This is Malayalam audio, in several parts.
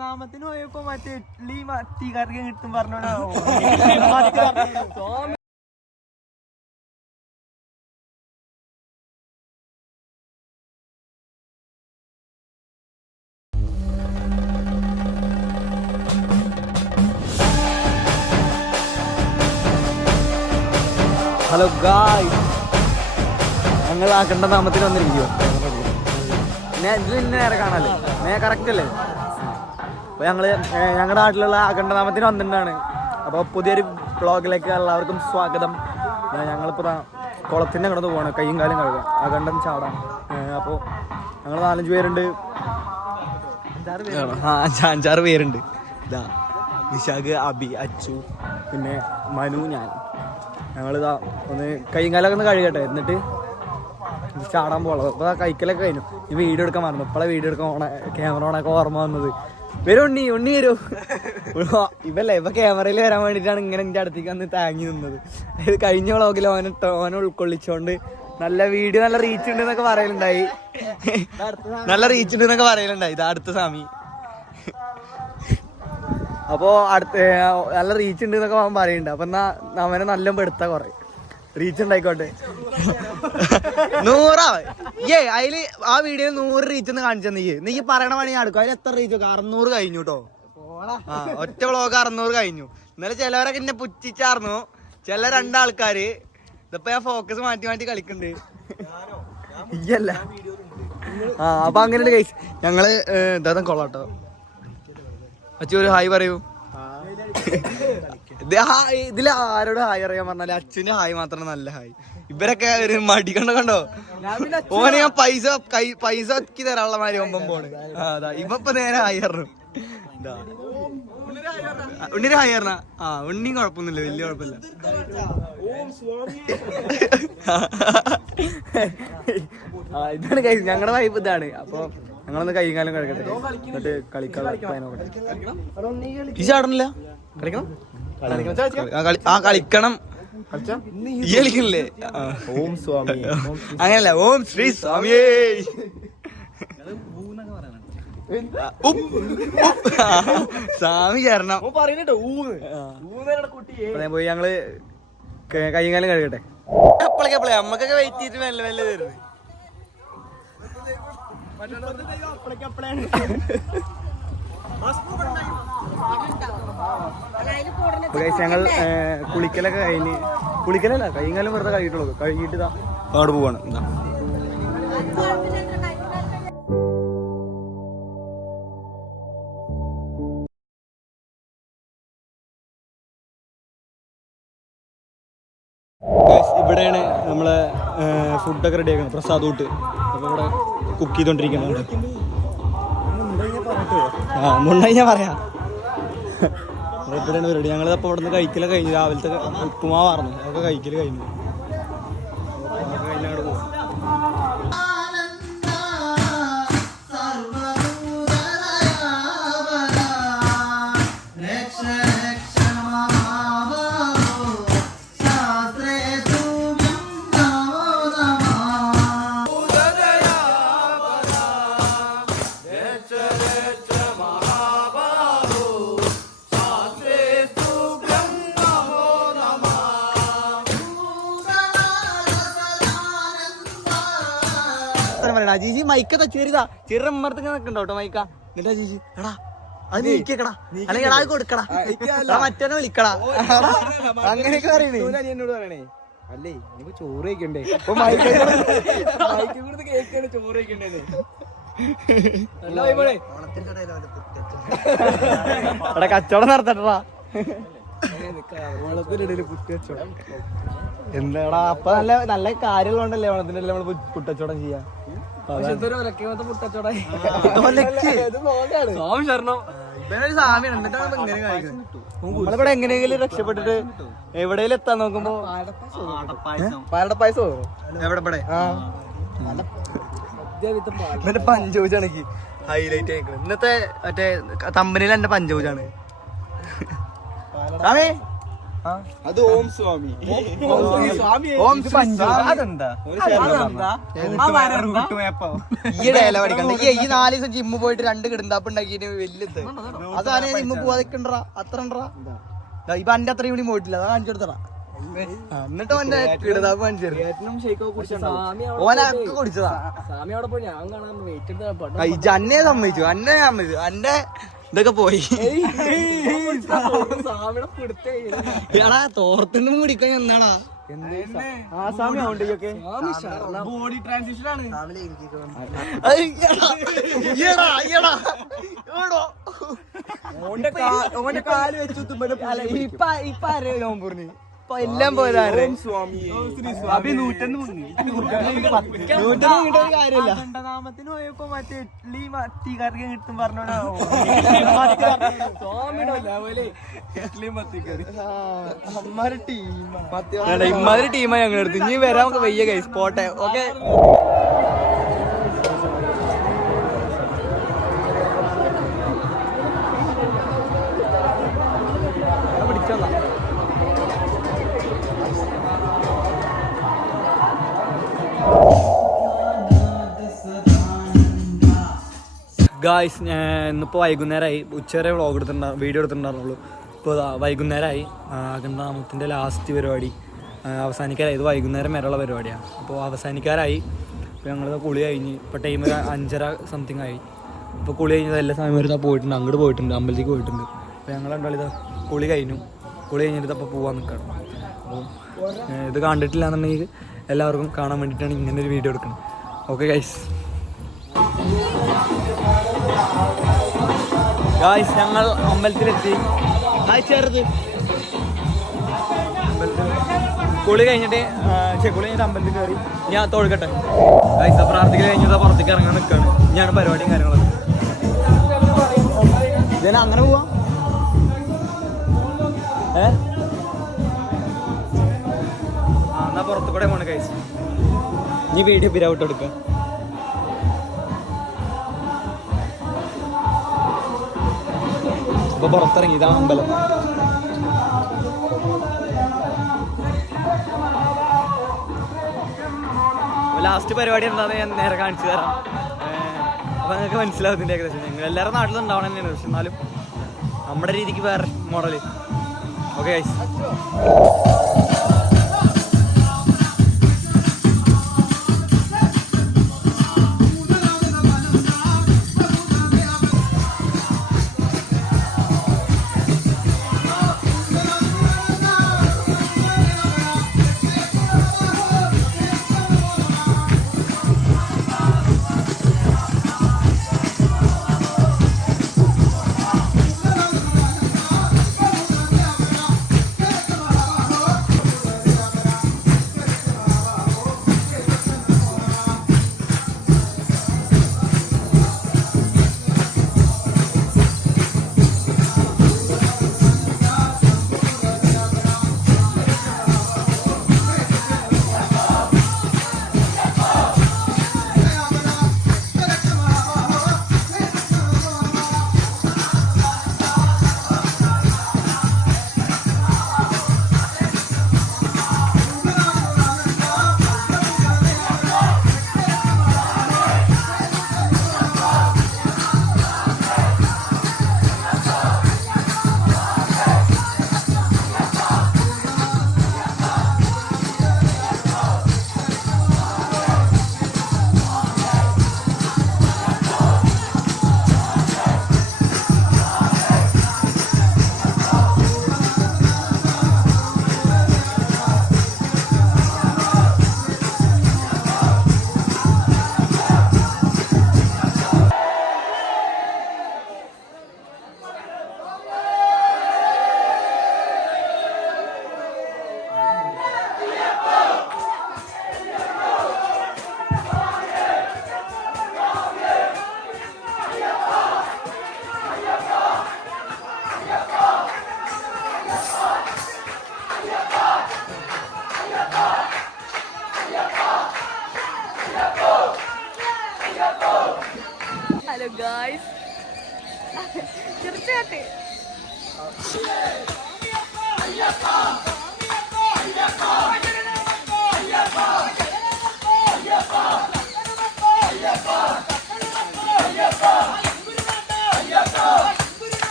അഖണ്ഡനാമത്തിന് പോയപ്പോ മറ്റേ ഇഡ്ലി മത്തി കറി കിട്ടും പറഞ്ഞോ. ഹലോ ഗായ്സ്, ഞങ്ങൾ അഖണ്ഡനാമത്തിന് വന്നിരിക്കുവോ? ഇതിൽ നേരെ കാണാല്ലേ, കറക്റ്റ് അല്ലേ? അപ്പോൾ ഞങ്ങളുടെ നാട്ടിലുള്ള അഖണ്ഡനാമത്തിന് വന്നിട്ടാണ്. അപ്പോൾ പുതിയൊരു വ്ളോഗിലേക്ക് എല്ലാവർക്കും സ്വാഗതം. ഞങ്ങളിപ്പോൾ കുളത്തിൻ്റെ അങ്ങോട്ട് പോകണം, കയ്യും കാലും കഴുകാം, അഖണ്ഡം ചാടാം. അപ്പോൾ ഞങ്ങൾ 4-5 പേരുണ്ട്, 5-6 പേരുണ്ട്. ഇതാ നിഷാഖ്, അബി, അച്ചു, പിന്നെ മനു, ഞാൻ. ഞങ്ങളിതാ ഒന്ന് കയ്യും കാലൊക്കെ ഒന്ന് കഴുകട്ടെ, എന്നിട്ട് ചാടാൻ പോകണം. അപ്പോൾ ആ കൈക്കലൊക്കെ കഴിഞ്ഞു. ഈ വീഡിയോ എടുക്കാൻ മറന്നു. ഇപ്പോഴെ വീഡിയോ എടുക്കാൻ ക്യാമറ ഓണൊക്കെ ഓർമ്മ വന്നത്. വരും ഉണ്ണി വരൂ. ഇപ്പൊ ക്യാമറയിൽ വരാൻ വേണ്ടിയിട്ടാണ് ഇങ്ങനെ എൻ്റെ അടുത്തേക്ക് വന്ന് താങ്ങി നിന്നത്. ഇത് കഴിഞ്ഞ വ്ളോഗിൽ ഓനെ ഉൾക്കൊള്ളിച്ചോണ്ട് നല്ല വീഡിയോ, നല്ല റീച്ച് ഉണ്ട് എന്നൊക്കെ പറയലുണ്ടായി. ഇത് അടുത്ത സ്വാമി. അപ്പോൾ നല്ല റീച്ച് ഉണ്ട് എന്നൊക്കെ അവൻ പറയുന്നുണ്ട്. അപ്പം എന്നാ അവനെ നല്ല പെടുത്താ കുറെ റീച്ച് ഉണ്ടായിക്കോട്ടെ. 100 അതില് ആ വീഡിയോ 100 റീച്ച് ഒന്ന് കാണിച്ചു നീ പറയണ പണി അടുക്കും. അതിൽ എത്ര റീച്ച്? 600 കഴിഞ്ഞു കേട്ടോ. ഒറ്റ വ്ളോഗ് 600 കഴിഞ്ഞു. ഇന്നലെ ചിലവരൊക്കെ എന്നെ പുച്ഛിച്ചായിരുന്നു, ചില 2 ആൾക്കാര്. ഇതിപ്പോ ഞാൻ ഫോക്കസ് മാറ്റി കളിക്കുന്നുണ്ട്. ഇല്ല അപ്പൊ അങ്ങനെ കഴിച്ചു. ഞങ്ങള് എന്താ കൊള്ളാട്ടോ. അച്ഛൻ ഒരു ഹായ് പറയൂ. ഇതിൽ ആരോട് ഹായ് അറിയാൻ പറഞ്ഞാല് അച്ഛന് ഹായ് മാത്രം നല്ല ഹായ്. ഇവരൊക്കെ ഒരു മടി കണ്ടോ. ഓനെ ഞാൻ പൈസ ഒക്കി തരാനുള്ള മാതിരി ഒമ്പം പോണ്. അതാ ഇപ്പൊ നേരെ ഹായ് പറഞ്ഞു. ഉണ്ണിന് ഹായ് പറഞ്ഞ ഉണ്ണിയും കുഴപ്പമൊന്നുമില്ല, വലിയ കുഴപ്പമില്ല. ഇതാണ് കഴിച്ചു ഞങ്ങളുടെ വൈബ് ഇതാണ്. അപ്പൊ ഞങ്ങളൊന്ന് കൈയും കാലം കളിക്കട്ടെ, എന്നിട്ട് കളിക്കാൻ നോക്കട്ടെ. ഈ ചാടണില്ല, കളിക്കണം. കളിക്കണം കളിക്കണില്ലേ? ഓം സ്വാമി. അങ്ങനല്ല, ഓം ശ്രീ സ്വാമിയേ. സ്വാമി ചേരണം പോയി. ഞങ്ങള് കൈയും കാലം കഴിക്കട്ടെ. എപ്പോഴേക്കെപ്പോഴേ നമ്മക്കൊക്കെ വെയിറ്റ് ചെയ്തിട്ട് മെല്ലെ മെല്ലെ തരുന്നത്. ഞങ്ങൾ കുളിക്കലൊക്കെ കഴിഞ്ഞ്, കുളിക്കലല്ല കൈയും കാലം വെറുതെ കഴിയിട്ടുള്ളൂ. കഴുകിയിട്ട് ഇതാ അവിടെ പോവാണ്. ഇവിടെയാണ് നമ്മളെ ഫുഡൊക്കെ റെഡി ആക്കുന്നത്, പ്രസാദ് ഊട്ട്. അപ്പോൾ ഇവിടെ കുക്ക് ചെയ്തോണ്ടിരിക്കുന്നുണ്ട്. മുണ്ടായി ഞാൻ പറയാം. ഇവിടെയാണ് പരിപാടി. ഞങ്ങളിപ്പോൾ ഇവിടെ നിന്ന് കഴിക്കലൊക്കെ കഴിഞ്ഞു. രാവിലത്തെ ഉപ്പുമാവായിരുന്നു, അതൊക്കെ കഴിക്കൽ കഴിഞ്ഞു. കഴിഞ്ഞങ്ങോട്ട് പോകും. അജീജി മൈക്കതാ ചെറുതാ ചെറുമ്മറത്തേക്ക് നിൽക്കണ്ടോട്ടോ മൈക്ക. എന്നിട്ട് അജീജി എടാ അത് നീക്കടാ, അല്ലെങ്കിൽ എടാ കൊടുക്കടാ, മറ്റൊന്നെ വിളിക്കടാ, അങ്ങനെയൊക്കെ പറയണേ. എന്നോട് പറയണേ അല്ലേ ഇനിയിപ്പോ ചോറ് കഴിക്കണ്ടേ, ചോറ് കഴിക്കണ്ടേ. എടാ കച്ചവടം നടത്തട്ടാ. എന്താടാ അപ്പൊ നല്ല നല്ല കാര്യമുള്ളതുകൊണ്ടല്ലേ ഓണത്തിന്റെ നമ്മള് പുട്ടച്ചവടം ചെയ്യാ. നമ്മളിവിടെ എങ്ങനെയെങ്കിലും രക്ഷപ്പെട്ടിട്ട് എവിടെയെങ്കിലും എത്താൻ നോക്കുമ്പോ പാലടപ്പായസോ എവിടെ മറ്റേ പഞ്ചഭൂജാണെങ്കിൽ ഹൈലൈറ്റ് ആയിക്കണം. ഇന്നത്തെ മറ്റേ തമ്പനിയിൽ എന്റെ പഞ്ചഭൂജാണ്. അത് ഓം സ്വാമി. ഈയിടെ ഇല പഠിക്കണ്ട. ഈ 4 ദിവസം ജിമ്മ് പോയിട്ട് 2 കിടന്നാപ്പ് ഉണ്ടാക്കിട്ട് വലുത് അതാണ് ജിമ്മ് പോവാതിക്കണ്ടാ അത്ര ഉണ്ടാ. ഇപ്പൊ എന്റെ അത്ര ഇവിടെ പോയിട്ടില്ല. അതാ കാണിച്ചു കൊടുത്തടാ. എന്നിട്ട് ഓന്റെ കിടന്നാപ്പ് ഓനൊക്കെ കുടിച്ചതാ. അന്നെ സമ്മതിച്ചു. അന്റെ ഇതൊക്കെ പോയി. എടാ തോർത്തും കുടിക്കാൻ എന്നാടാ ബോഡി ട്രാൻസിഷൻ ആണ്. കാല് വെച്ചു ഇപ്പൊ ആരെയും പറഞ്ഞു എല്ലാം പോയതാ. കാര്യമില്ല. നാമത്തിന് പോയപ്പോ മറ്റേ ഇഡ്ലി മത്തി കറി കിട്ടും പറഞ്ഞോടാ. ഇമ്മാതിരി ടീമാ ഞങ്ങളുടെ അടുത്ത്. ഇനി വരാൻ നമുക്ക് വയ്യ ഗൈസ്. പോട്ടെ. ഓക്കെ ഗായ്സ്, ഇന്നിപ്പോൾ വൈകുന്നേരമായി. ഉച്ചവരെ വ്ളോഗ് വീഡിയോ എടുത്തിട്ടുണ്ടായിരുന്നുള്ളൂ. ഇപ്പോൾ വൈകുന്നേരമായി. അഖണ്ഡനാമത്തിൻ്റെ ലാസ്റ്റ് പരിപാടി അവസാനിക്കാറായി. ഇത് വൈകുന്നേരം വരെയുള്ള പരിപാടിയാണ്. അപ്പോൾ അവസാനിക്കാറായി. ഇപ്പോൾ ഞങ്ങൾ കുളി കഴിഞ്ഞ് ഇപ്പോൾ ടൈം 5:30 സംതിങ് ആയി. ഇപ്പോൾ കുളി കഴിഞ്ഞത് എല്ലാ സമയം വരുന്ന പോയിട്ടുണ്ട്. അങ്ങോട്ട് പോയിട്ടുണ്ട്, അമ്പലത്തേക്ക് പോയിട്ടുണ്ട്. അപ്പോൾ ഞങ്ങൾ രണ്ടാളിതാ കുളി കഴിഞ്ഞു. കുളി കഴിഞ്ഞിട്ട് അപ്പോൾ പോകാൻ നിൽക്കണം. അപ്പോൾ ഇത് കണ്ടിട്ടില്ല എന്നുണ്ടെങ്കിൽ എല്ലാവർക്കും കാണാൻ വേണ്ടിയിട്ടാണ് ഇങ്ങനെ ഒരു വീഡിയോ എടുക്കുന്നത്. Okay guys. ഗായ്സ്, ഞങ്ങൾ അമ്പലത്തിലെത്തി. ചെറുത് കുളി കഴിഞ്ഞിട്ട് അമ്പലത്തിൽ കയറി. ഞാൻ തൊഴുകട്ടെ ഗായ്സ്. പ്രാർത്ഥിക്കൽ കഴിഞ്ഞത് പുറത്തേക്ക് ഇറങ്ങാൻ നിൽക്കുകയാണ്. ഇനിയാണ് പരിപാടിയും കാര്യങ്ങളൊക്കെ. ഇതിനെ അങ്ങനെ പോവാ. എന്നാ പുറത്തു കൂടെ പോണേ ഗായ്സ്. ഇനി വീഡിയോ പിരാവിട്ട് എടുക്കാം. ഇപ്പൊ പുറത്തിറങ്ങി. ഇതാണ് അമ്പലം. ലാസ്റ്റ് പരിപാടി എന്താണെന്ന് ഞാൻ നേരെ കാണിച്ചു തരാം. അപ്പൊ നിങ്ങൾക്ക് മനസ്സിലാവുന്നതിൻ്റെ ഏകദേശം. നിങ്ങൾ എല്ലാവരും നാട്ടിലുണ്ടാവണം തന്നെയാണ്. പക്ഷെ എന്നാലും നമ്മുടെ രീതിക്ക് വേറെ മോഡല്. Okay guys.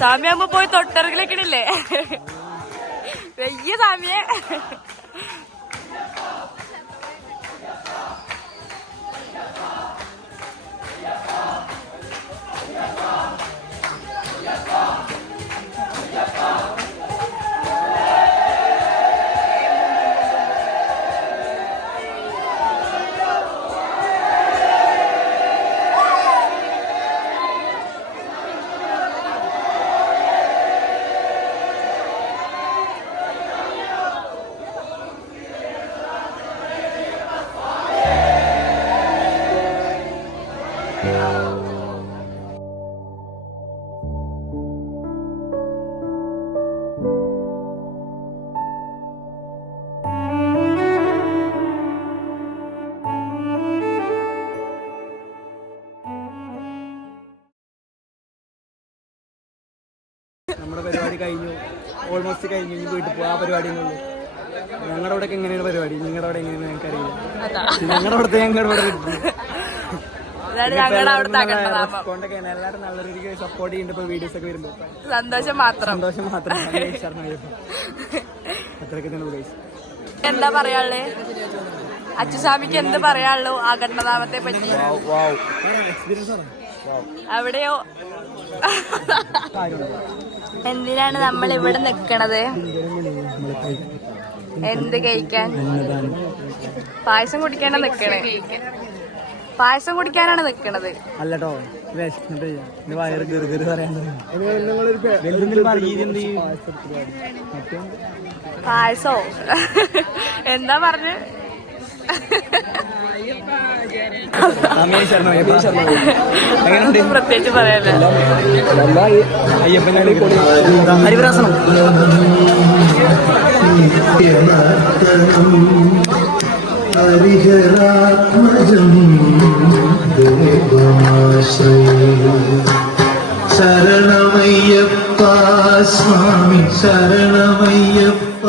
സാമ്യാകുമ്പോ പോയി തൊട്ടറികളൊക്കെയില്ലേ വലിയ സാമ്യ. നമ്മുടെ പരിപാടി കഴിഞ്ഞു, ഓൾമോസ്റ്റ് കഴിഞ്ഞു. ഇനി വീട്ടിൽ പോകാൻ പരിപാടിയുള്ളൂ. ഞങ്ങളുടെ അവിടെ എങ്ങനെയാണ് പരിപാടി, നിങ്ങളുടെ അവിടെ എങ്ങനെയാണ് ഞങ്ങൾക്കറിയില്ല. ഞങ്ങളുടെ അവിടുത്തെ എല്ലാവരും നല്ല രീതിക്ക് സപ്പോർട്ട് ചെയ്യുന്നുണ്ട്. ഇപ്പൊ വീഡിയോസ് ഒക്കെ വരുമ്പോ സന്തോഷം മാത്രം. അത്രയൊക്കെ തന്നെ. എന്താ പറയാളേ അച്ചുസ്വാമിക്ക് എന്ത് പറയാനുള്ളൂ ആ ഗണനാമത്തെ പറ്റി? അവിടെയോ എന്തിനാണ് നമ്മൾ ഇവിടെ നിക്കണത്? എന്ത് കഴിക്കാൻ? പായസം കുടിക്കാനാണ് നിക്കണേ. പായസം കുടിക്കാനാണ് നിക്കണത്. അല്ലട്ടോ, വയറ് ഗിറുഗിറ് പറയാൻ പായസോ എന്താ പറഞ്ഞ്? പ്രത്യേകിച്ച് പറയാനല്ലോ. അയ്യപ്പനാണ് ഹരിവരാസനം. ഹരിഹരാത്മജം ശരണമയ്യപ്പ സ്വാമി ശരണമയ്യപ്പ.